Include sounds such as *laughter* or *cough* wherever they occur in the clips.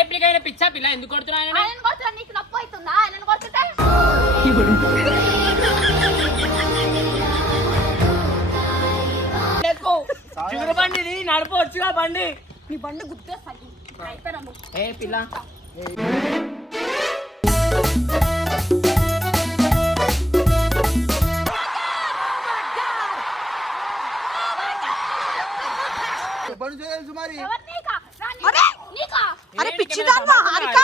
ఎప్పటికైనా పిచ్చా? పిల్ల ఎందుకు కొడుతున్నా ఆయన? కొడుతున్నా నీకు నొప్పి అవుతుందా? ఆయన కొడుతుంటే? చిగురు బండిది నడపవచ్చుగా బండి. నీ బండి అయిపోయినా నువ్వు. ఏ పిల్ల? ఎప్పటి నుంచో తెలుసు అరే పిచ్చిదాన్నా హారిక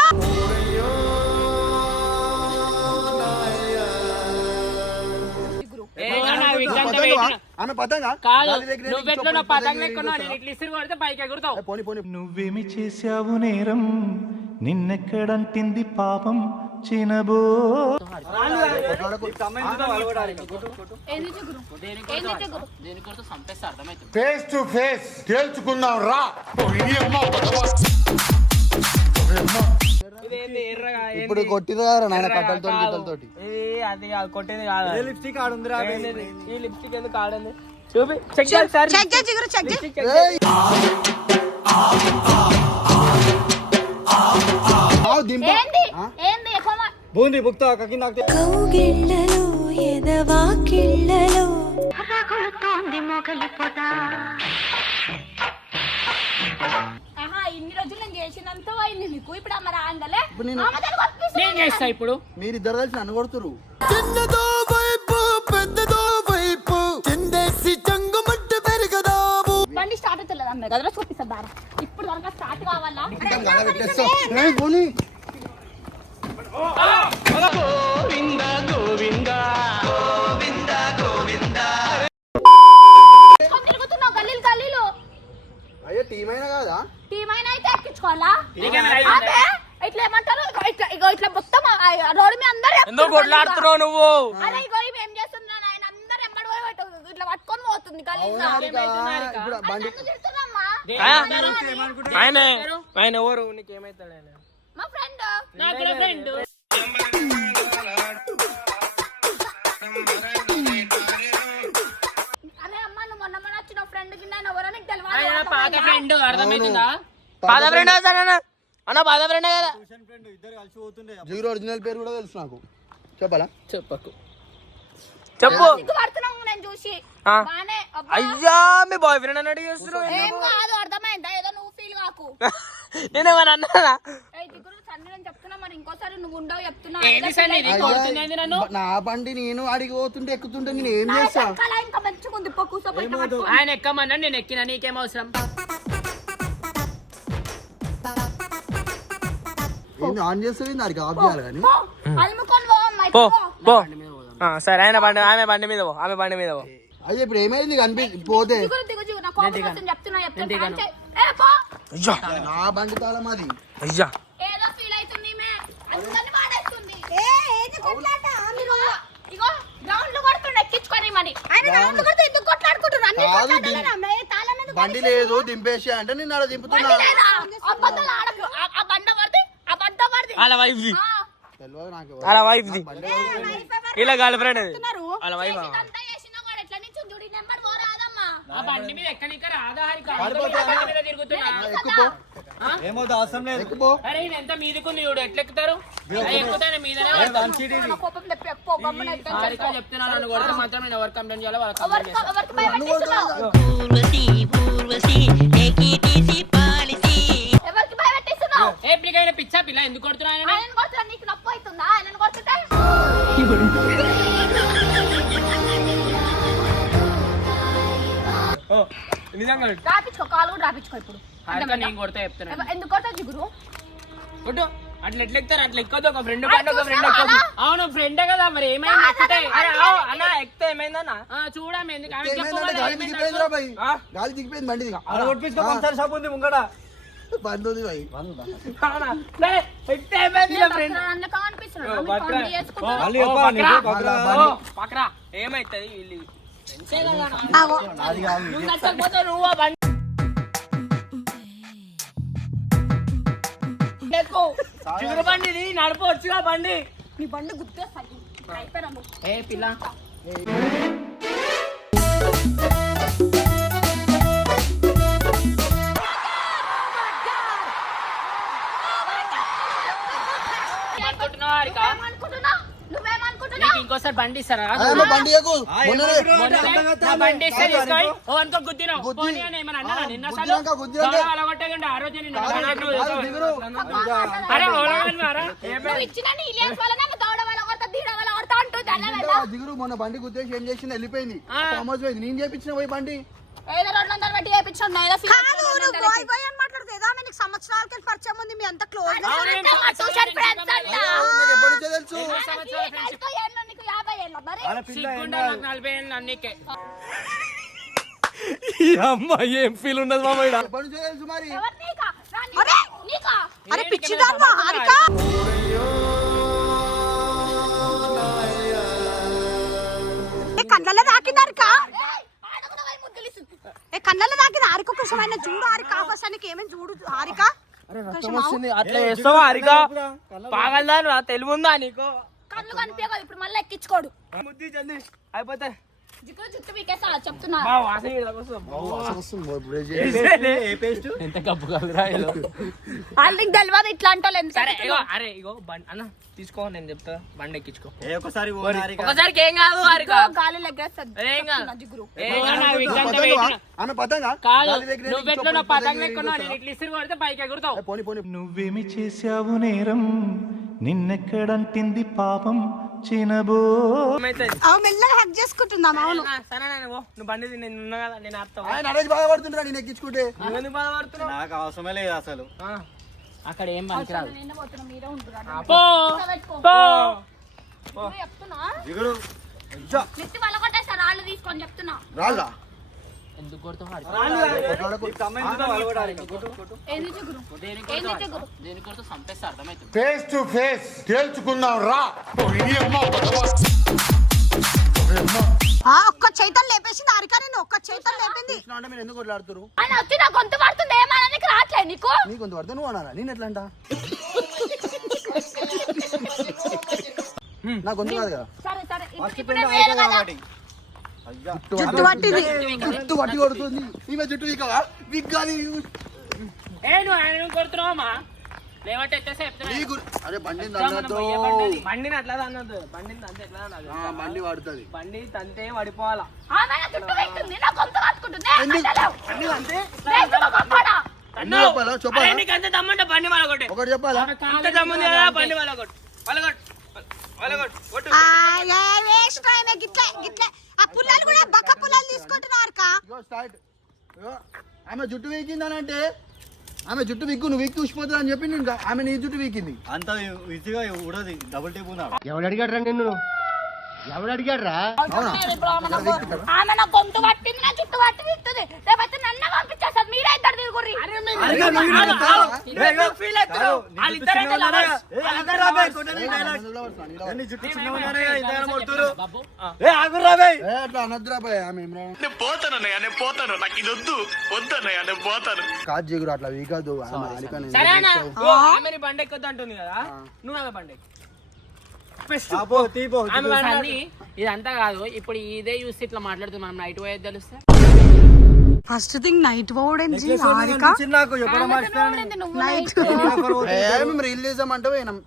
నువ్వేమి చేశావు నేరం? నిన్నెక్కడంటింది పాపం? చినబో ఏంది చిగురు? ఏంది చిగురు? దేని కొడుతూ చంపేస్తే అర్థమవుతుంది ఫేస్ టు ఫేస్ తేల్చుకుందాం రా ఏంది? ఇప్పుడు కొట్టిరు కదా నాయన ఎర్రగా కట్టలతో. గిట్టలతోటి ఏ, అది కాదు, కొట్టేది కాదు లిప్స్టిక్ ఆడుందిరా ఈ లిప్స్టిక్ ఎందుకు ఆడింది చూపి చెక్ చేయాలి సార్ చెక్ చేయి చిగురు చెక్ దింప ఏంది ఏంది ఎక్కువ మా- కౌగిళ్ళలో ఎదవాకిళ్ళలో ఆహా, ఇన్ని రోజులు నేను చేసినంత అయింది నీకు ఇప్పుడు అమ్మ రాందలే ఇప్పుడు నేను- ఆమె దాన్ని కొట్టిపిస్తుంది. నేను చేస్తా ఇప్పుడు. మీరు ఇద్దరు కలిసి నన్ను కొడుతురు చిన్నదో వైపు పెద్దదో వైపు. చిందేసి చంగుమంట పెరగదాము బండి స్టార్ట్ చూపిస్తా దారా ఇప్పుడు స్టార్ట్ కావాలా ఏయ్, పోనీ తీసుకొని తిరుగుతున్నావు గల్లీలు గల్లీలు అయ్యో టీం అయినా కాదా? టీం అయినా అయితే ఎక్కించుకోవాలా? నీకేమైనా అయిందా? అదే ఇట్లా ఏమంటారు? ఇగో ఇట్లా ఇగో ఇట్లా మొత్తం ఆ రోడ్డు మీద అందరూ ఎందుకు ఎక్కుతున్నారు కొట్లాడుతున్నావు నువ్వు? అరే ఇగో ఇవి ఏం చేస్తున్నారు ఆయన అందరు ఎంబడి పోయి పట్టు- ఇట్లా పట్టుకొని పోతుంది. ఆయన ఆయన ఎవరు? నీకేమైతాడు ఆయన? మా ఫ్రెండ్. నాకు కూడా ఫ్రెండ్. ఆయన పాత ఫ్రెండ్ అర్థమవుతుందా? పాత ఫ్రెండ్ అవుతానన్న అన్న. పాత ఫ్రెండ్ కదా? జీరో ఒరిజినల్ పేరు కూడా తెలుసు నాకు. చెప్పాలా? చెప్పకు. చెప్పు. సిగ్గుపడుతున్నావు నేను చూసి? ఆ. బానే అబ్బా. అయ్యా మీ బాయ్ ఫ్రెండ్ ఏం కాదు అర్థమైందా? ఏదో నువ్వు ఫీల్ కాకు. *laughs* నేనేమన్నా అన్నానా? ఏ దిగురు సండి నేను చెప్తున్నా మరి ఇంకోసారి నువ్వు ఉండవు చెప్తున్నా. ఏంది సండి ఇది? కొడుతుందేంది నన్ను? నా బండి నేను అడిగి పోతుంటే ఎక్కుతుంటే నేను ఏం చేస్తా? ఆయన ఎక్కమన్నా నేను ఎక్కినా? నీకేం అవసరం? ఆన్ చేస్తుంది దానికి ఆఫ్ చేయాలి కానీ. అల్ముకొని పో అమ్మాయి పో పో. పో ఆ, సరే ఆయన బండి ఆమె బండి మీద పో ఆమె బండి మీద పో. అయ్యో ఇప్పుడు ఏమైంది? కనిపి పోతే. అయ్యా. నా బండి తాళం అది. అయ్యా. ఏదో ఫీల్ అవుతుంది ఈమె. అందరిని వాడేస్తుంది. మీరు ఇగో గ్రౌండ్లో కొడుతుండే ఎక్కించుకొని మరి. ఆయన గ్రౌండ్ కొడితే ఎందుకు కొట్లాడుకుంటున్నారు? అన్ని కాదు, కొట్లాడాలని అమ్మాయి తాళం ఎందుకు బండి లేదు దింపేసి అంటే నేను అలా దింపుతున్నా. బండి లేదా? అబద్ధాలు ఆడకు ఆ- ఆ బండ పడితే ఆ బండ పడితే. వాళ్ళ వైఫ్. తెలియదు నాకు వాళ్ళ ది? ఇలా గర్ల్ ఫ్రెండ్ అది వైఫ్ చేసిందంతా చేసినా కూడా ఎట్లా నుంచి జుడి నెంబర్ పోరాదమ్మా ఆ బండి మీద ఎక్కడికి రాదా హరిక తిరుగుతున్నా. ఎక్కుపో. ఆ? ఎక్కుపో. అరే ఈయన ఎంత మీదకుంది చూడు ఎట్లా ఎక్కుతారు ఎక్కుతానే మీదనే నన్ను కొడితే మాత్రం నేను ఎవరు కంప్లైంట్ చేయాలో కంప్లైంట్ ఎప్పటికైనా పిచ్చా పిల్ల? ఎందుకు కొడుతున్నా నిజంగా రాపించుకో కాలు కూడా రాపించుకో ఇప్పుడు. హారిక నేను కొడితే చెప్తున్నా. ఎవ- ఎందుకు కొడతావు జిగురు కొట్టు. అట్లా ఎట్లా ఎక్కుతారు? అట్లా ఎక్కొద్దు ఒక ఫ్రెండ్ ఒక ఫ్రెండ్ అవును ఫ్రెండే కదా మరి ఏమైంది? ఎక్కితే. అరే, అన్న ఎక్కితే ఏమైందన్నా? ఎందుకు. గాలి దిగిపోయింది బండి దిగి బంద్ ఉంది భయ్ అవునా? ఎక్కితే ఏమైంది ఫ్రెండ్ పక్కరా. ఏమైతుంది వీళ్ళు? ఫ్రెండ్సే కదా బండి చిగురు బండిది నడపవచ్చుగా బండి నీ బండి గుర్తు అయిపోయినా ఏ పిల్ల ఇంకోసారి బండి ఇస్తారా బండి. ఓ అనుకో గుద్దినావు. నిన్న అలగొట్టేదండి ఆ రోజు నిన్ను దిగురు. అరే మొన్న బండి గుద్దేసి ఏం చేసింది వెళ్ళిపోయింది హౌస్ పోయింది నేను చేపించిన పోయి బండి నీకు సంవత్సరాలకి పరిచయం ఉంది మీ అంత క్లోజ్ తెలుసు నలభై ఏళ్ళు అన్నికే. అరే! ఏ కళ్ళల్లో తాకింది ఇస్తుంది. ఏ కళ్ళల్లో తాకింది హారిక కోసం ఆయన చూడు హారిక అవసరానికి ఏమేమి చూడు ఆగు. అట్లా చేస్తావా హరిక పాగలదా తెలివి ఉందా నీకు? కళ్ళు కనిపించదు ఇప్పుడు మళ్ళీ ఎక్కించుకోడు. అయిపోతాయి అయిపోతే ఎంత కప్పు వాళ్ళకి తెలియదు ఇట్లా అంటారు ఎందుకు సరే ఇగో అరే ఇగో బండి అన్న తీసుకో నేను చెప్తా బండి ఎక్కించుకో. ఒకసారి ఒకసారికి ఏం కాదు గాలి నువ్వేమి చేశావు నేరం? నిన్నెక్కడంటింది పాపం? చినబో మెల్లగా హక్ చేసుకుంటుందాం? అవును. సరే. నువ్వు బండి నేను ఉన్నా కదా నేను అనేది బాధపడుతుంటారా నేను ఎక్కించుకుంటే. నువ్వెందుకు బాధపడుతున్నావు నాకు అవసరమే లేదు అసలు. ఆ, అక్కడ ఏం పనికిరాదు నువ్వు చెప్తున్నా తీసుకొని చెప్తున్నా. రాళ్ళా? ఎందుకు కొడతావు? అర్థమవుతుంది ఫేస్ టు ఫేస్ తేల్చుకుందాం రా. ఆ ఒక్క చైతన్ లేపేసింది హారిక నేను ఒక్క చైతన్ లేపింది. అంటే మీరు ఎందుకు కొట్లాడుతారు ఆయన వచ్చి నా గొంతు పడుతుంది ఏమన్నా నీకు రావట్లే నీకు? నీ కొంత పడితే నువ్వు అనాలా? నేను ఎట్లా అంటా *laughs* నా గొంతు కాదు కదా. సరే సరే ఇప్పుడు- ఇప్పుడే వేరు కదా జుట్టు పట్టింది జుట్టు పట్టి కొడుతుంది ఈమె జుట్టు వీకవా విగ్గాలి ఏ నువ్వు ఆయన ఎందుకు కొడుతున్నావు అమ్మా లేవంటే ఎత్తేస్తే చెప్తున్నా. నీ గురి అరే బండి మనం అన్నట్టు పోయే బండి. బండిని అట్లా అన్నది బండిని అంతే ఎట్లా అన్నది బండి వాడుతుంది బండి తంతే పడిపోవాలా ఒకటి చెప్పాలా బండి వాళ్ళ కొట్టు వాళ్ళ కొట్టు వాళ్ళ కొట్టు ఆ పుల్లలు కూడా బక్క పుల్లలు తీసుకుంటున్నారు స్టార్ట్ ఆమె జుట్టు వీకిందనంటే ఆమె జుట్టు విక్కు నువ్వు విక్కి ఉసిపోతుంది అని చెప్పి ఇంకా. ఆమె నీ జుట్టు వీకింది. అంత ఈజీగా ఉడది డబుల్ టేప్ ఉన్నాడు అవునా? ఇప్పుడు ఆమె నా గొ- ఆమె నా గొంతు పట్టింది నా జుట్టు పట్టి తిరుగుతుంది లేకపోతే నన్ను పంపించేస్తుంది మీరే ఇద్దరు తిరుగుర్రి. ఫీల్ అవుతారు వాళ్ళిద్దరైతే lovers. నీ జుట్టు చిన్నగా ఉన్నాడే కదా, జిగురు అట్లా వీకదు ఆమె ఆలికని సరే. అన్న ఓ, ఆమెని బండి ఎక్కొద్దు అంటుంది కదా. నువ్వు ఆమె బండి ఎక్కు. Best. ఆపో తీపో ఆమె బండి అన్ని ఇదంతా కాదు. ఇప్పుడు ఇదే చూస్తే ఇట్లా మాట్లాడుతుంది మనం నైట్ పోయేది తెలిస్తే? ఫస్ట్ థింగ్ నైట్ పోవడానికి హారిక నాకు మర్చిపోయాను నైట్ మేము రీల్ చేసామంటే పోయినాం.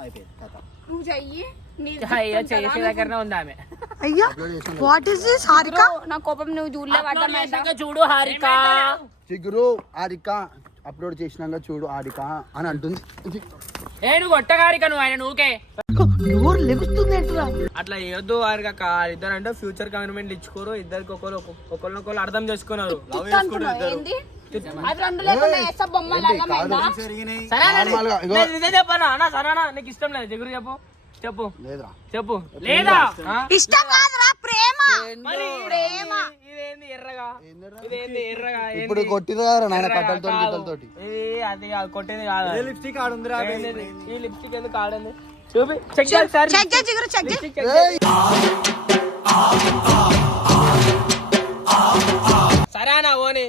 అయిపోయింది కథ. నువ్వు చెయ్యి నీ అయ్యో చేసే దగ్గరనే ఉంది ఆమె. అయ్యా వాట్ ఈస్ దిస్ హారిక? నా కోపం నువ్వు చూడలే చూడు హారిక. చిగురు ఆరిక అప్లోడ్ చేసినాక చూడు ఆరిక అని అంటుంది. ఏ నువ్వు కొట్టగారిక నువ్వు ఆయన నువ్వుకే. నోరు లెగుస్తుంది ఏంట్రా? అట్లా ఏదో హారిక ఇద్దరు అంటే ఫ్యూచర్ కమిట్మెంట్ ఇచ్చుకోరు. ఇద్దరికి ఒకరు ఒకరినొకరు అర్థం చేసుకున్నారు. నేను సరేనా? నీకు ఇష్టం లేదు? దగ్గర చెప్పు. చెప్పు. లేదురా. చెప్పు. లేదా? ఇష్టం కాదురా ప్రేమ. మరి ప్రేమ. ఇదేంది ఎర్రగా? ఇదేంది ఎర్రగా? ఏంది? ఇప్పుడు కొట్టిరు కదా నాయన కట్టలతో కాదు. గిట్టలతోటి ఏ, అది కాదు, కొట్టేది కాదు. లిప్స్టిక్ ఆడుందిరా? ఈ లిప్స్టిక్ ఎందుకు ఆడింది చూపి. చెక్ చేయాలి సార్. చెక్ చేయి జిగురు చెక్ చేయి. ఏయ్, సరే అన్న ఓని?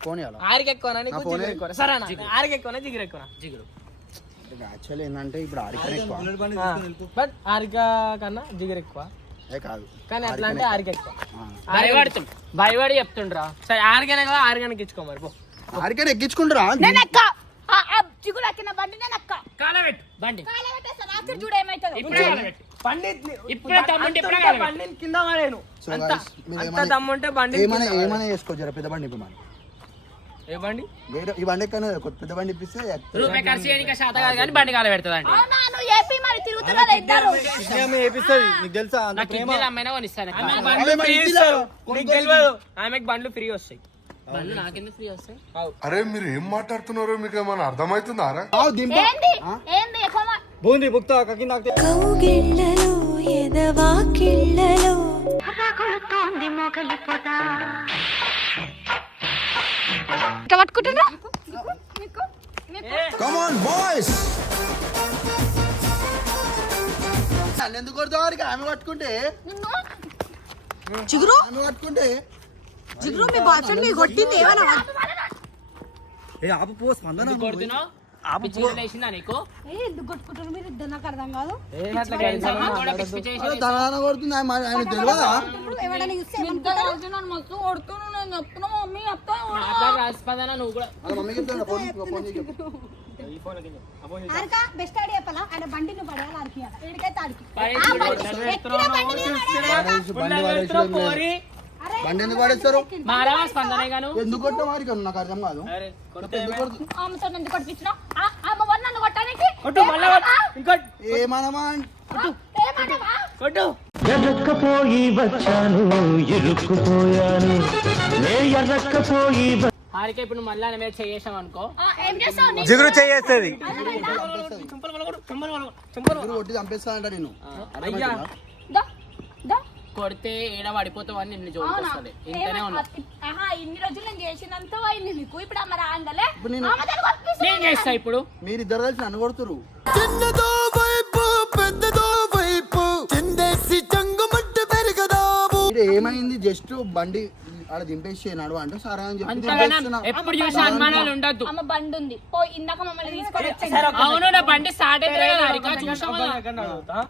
పోనీ అలా. ఆరికి ఎక్కువనా నీకు? నా ఫోనే. జిగురు ఎక్కువనా సరే అన్న ఆరికి ఎక్కువనా జిగురు ఎక్కువనా జిగురు యాక్చువల్లీ ఏంటంటే ఇప్పుడు ఆరికనే ఎక్కువ. బట్ ఆరిక కన్నా జిగురు ఎక్కువ కాదు. కానీ అట్లా అంటే భయపడి చెప్తుండ్రా. సరే ఆరికనే కదా ఇచ్చుకో మరి ఆరికనే ఎక్కించుకుంటారా? నేను ఎక్క ఎక్కిన బండి నేను ఎక్క కాలబెట్టు బండి. చూడు ఏమైతుందో. ఇప్పుడే కాలబెట్టు. ఏమని- చేసుకో జర పెద్ద బండి ఇప్పుడు ఏ బండి? ఈ బండి ఎక్కడ కొత్త పెద్ద బండి ఇప్పిస్తే రూపాయి ఖర్చు చేయడానికి శాత కాదు కానీ బండి కాల పెడతాదండి అవునా నువ్వు ఏపీ మరి తిరుగుతున్నారు ఇద్దరు నీకు తెలుసా? అంత నాకు ప్రేమ. కిడ్నీలు అమ్మైనా కొనిస్తాను బండ్లు free ఇస్తారు. నీకు తెలియదు ఆమెకు బండ్లు ఫ్రీ వస్తాయి. బండ్లు నాకెందుకు ఫ్రీ వస్తాయి? అరే మీరు ఏం మాట్లాడుతున్నారో మీకు ఏమైనా అర్థమవుతుందా? రా ఆవు దింప. ఏంది? ఏంది? ఎక్కువ మా- బూంది బుక్తా కక్కి నాకు కౌగిళ్ళలో ఎదవాకిళ్ళలో ఇట్లా పట్టుకుంటున్నా కమ్ ఆన్ బాయ్స్ నన్ను ఎందుకు కొడతావు వారికి? ఆమె పట్టుకుంటే? చిగురు ఆమె పట్టుకుంటే? చిగురు మీ బాయ్ ఫ్రెండ్ కొట్టింది ఏమన్నా ఏ ఆపు పో స్పందన నీకు? ఏ ఎందుకు కొట్టుకుంటారు? మీరు ఇద్దరు నాకు అర్థం కాదు. కొడుతుంది. ఆయన తెలియదా? చూస్తే మస్తు కొడుతున్నాను నేను చెప్తున్నా మమ్మీ చెప్తా రాసిపోదానా నువ్వు కూడా. మమ్మీకి ఫోన్ ఫోన్. ఆరిక బెస్ట్ ఐడియా చెప్పాలా? ఆయన బండిని పడేయాలి ఆడికి. ఏడికైతే ఆడికి బండి. బండి. బండి ఎందుకు పడేస్తారు? మారవా స్పందనే గాను? ఎందుకు వారికి నాకు అర్థం కాదు. ఎందుకు కొడుతు ఆమెతో ఎందుకు కొట్టించినావు? ఆ, ఆమె వల్ల నన్ను కొట్టడానికి? కొట్టు మళ్ళా కొట్టు. ఇంకోటి ఏమనమా ఏమన్నావా కొట్టు. ఎర్రక్కపోయి వచ్చాను ఇరుక్కుపోయాను. నే ఎర్రక్కపోయి హారిక ఇప్పుడు నువ్వు మళ్ళా మీద చేసాం అనుకో. జిగురు. కొట్టి చంపేస్తా అంట నేను అయ్యా. కొడితే ఏడ పడిపోతావు అని నిన్ను ఇంతనే ఉన్నా. ఇన్ని రోజులు నేను చేసినంత అయింది నీకు. ఇప్పుడు ఆమె రాంగలే ఇప్పుడు నేను- చేస్తా ఇప్పుడు. మీరిద్దరు కలిసి నన్ను కొడుతురు చిన్నదో వైపు పెద్దదో వైపు. చిందేసి చంగుమంటు పెరగదాము ఇది ఏమైంది? జస్ట్ బండి ఆడ దింపేసి నడువ అంటే సరే అని చెప్పి అంతగానం దింపేస్తున్నా. ఎప్పుడు చూసి అనుమానాలు ఉండద్దు. ఆమె బండి ఉంది. పో ఇందాక మమ్మల్ని తీసుకొని వచ్చింది. అవును నా బండి స్టార్ట్ అయితే కదా హారిక చూసావా?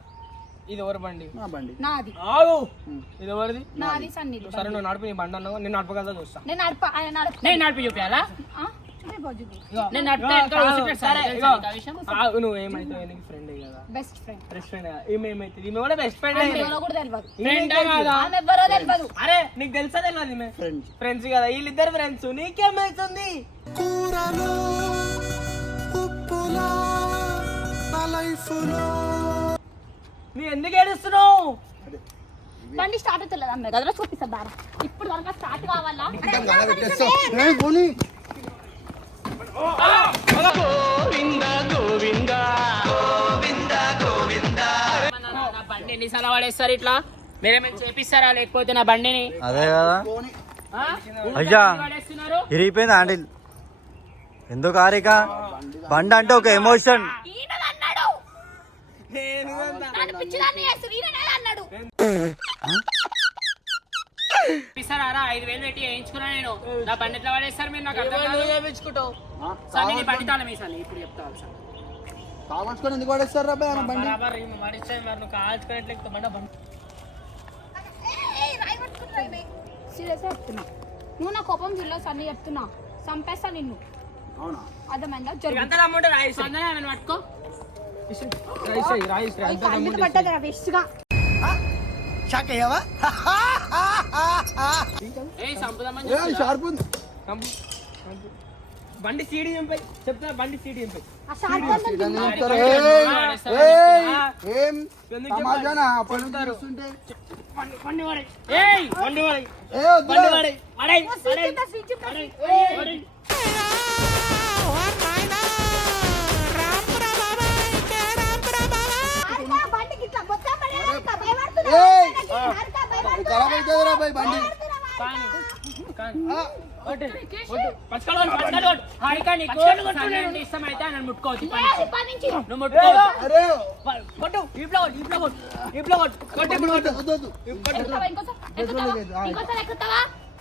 ఇది ఎవరి బండి? నా బండి. నాది. ఆగు ఇది ఎవరిది? నాది సన్నిధి సరే నువ్వు నడుపు నీ బండి అన్నావు. నేను నడపగలదా చూస్తా. నేను నడప ఆయన నడప. నేను నడిపి చూపించాలా ఆ? చూపిపో, చూపి. నేను నడిపి వెనకాల కూర్చుంటే సరే తెలుసా నీకు ఆ విషయం? ఆగు నువ్వు ఏమైతావు నీకు ఫ్రెండ్ కదా. బెస్ట్ ఫ్రెండ్ బెస్ట్ ఫ్రెండ్ ఈమె ఏమైతుంది ఈమె కూడా బెస్ట్ ఫ్రెండ్ ఆమె ఎవరో కూడా తెలియదు ఫ్రెండ్ కాదా? ఆమె ఎవరో తెలియదు అరే నీకు తెలుసా తెలియదు ఈమె? ఫ్రెండ్స్ ఫ్రెండ్స్ కదా వీళ్ళిద్దరు ఫ్రెండ్స్ నీకేమైతుంది? కూరలో ఉప్పులా నా లైఫ్లో. నీ ఎందుకు ఏడుస్తున్నావు? బండి స్టార్ట్ అవుతలేదు అమ్మాయి కదా చూపిస్తా ఇప్పుడు కనుక స్టార్ట్ కావాలా? బండి ఎన్నిసార్లు పడేస్తారు ఇట్లా? మీరేమైనా చేపిస్తారా లేకపోతే నా బండిని? అదే కదా? అయ్యా ఇరిగిపోయింది హ్యాండిల్ ఎందుకు హారిక బండి అంటే ఒక ఎమోషన్. అన్నాడు నన్ను పిచ్చిదాన్ని చేస్తారు ఈయననే అన్నాడు చేపిస్తారా రా? ఐదు వేలు పెట్టి వేయించుకున్నా నేను. నా బండి ఎట్లా పడేస్తారు మీరు నాకు అర్థం కాదు? చేయించుకుంటావు సార్ నేను బండి తాళం వేసాను ఇప్పుడు చెప్తా సార్. కావాల్సుకొని ఎందుకు పడేస్తారు రా బండి? మడిస్తే మరి నువ్వు కాల్చుకునేట్లయితే బండి బండి సీరియస్ చెప్తున్నా నువ్వు నా కోపం చూడలేదు అన్ని చెప్తున్నా. చంపేస్తా నిన్ను. అవునా? అర్థమైందా? జరుగు. అంతా అమౌంట్ రాయి సందనే ఆమెను పట్టుకో. పట్టదు బెస్ట్గా షాక్ అయ్యావా? షార్ప్ ఉంది. బండి సీడీ చంపాయి చెప్తున్నా బండి సీడీ ఏయ్, ఏం? సమాజానా? అప్పటి నుంచి చూస్తుంటే. బండి వాడే ఏయ్ బండి వాడే ఏ వద్దురా. బండి వాడే వాడే వాడే వాడే ఆరిక బండికి ఇట్లా మొత్తం పడేయాలి ఆరిక, భయపడుతున్నా. ఖరాబ్ అవుతుందిరా బాయ్ బండి ఇష్టమైతే నన్ను ముట్టుకోవచ్చు నువ్వు ముట్టుకోవచ్చు కొట్టు ఇప్పుడు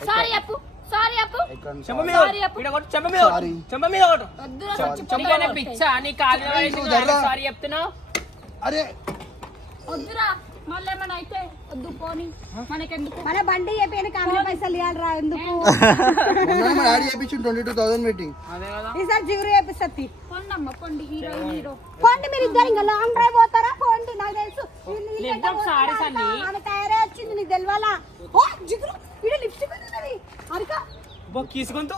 సారీ చెప్పు సారీ చెప్పు చెంప మీద సారీ చెప్పు కొట్టు చెంప మీద కొట్టు Sorry. చెంప మీద కొట్టు వద్దురా చచ్చిపోతావు. నీకైనా పిచ్చా నీ కాలు నువ్వు జర్రా. సారీ చెప్తున్నావు అరే వద్దురా మళ్ళీ ఏమైనా అయితే వద్దు పోని మనకెందుకు? మన బండి చెప్పిన కామెడీ పైసలు ఇవ్వాలి రా ఎందుకు మొన్న మా డాడీ చేయించిండు ట్వంటీ టూ థౌసండ్ పెట్టి అదే కదా. ఈసారి జిగురు చేపిస్తుంది పొండమ్మ పొండి హీరో హీరో. పోండి మీరు ఇద్దరు ఇంకా లాంగ్ డ్రైవ్ పోతారా? పోండి నాకు తెలుసు? ఆమె తయారై వచ్చింది నీకు తెలవాలా? ఓ జిగురు ఇక్కడ లిప్స్టిక్ ఉన్నది. హారిక బో కీసుకుంటూ.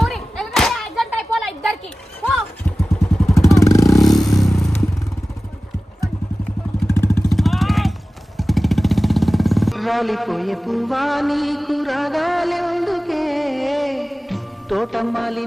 గౌరీ ఎందుకంటే యాక్సిడెంట్ అయిపోలే ఇద్దరికి పో రాలిపోయే పువ్వా నీకు రాగాలెందుకే? తోటమాలి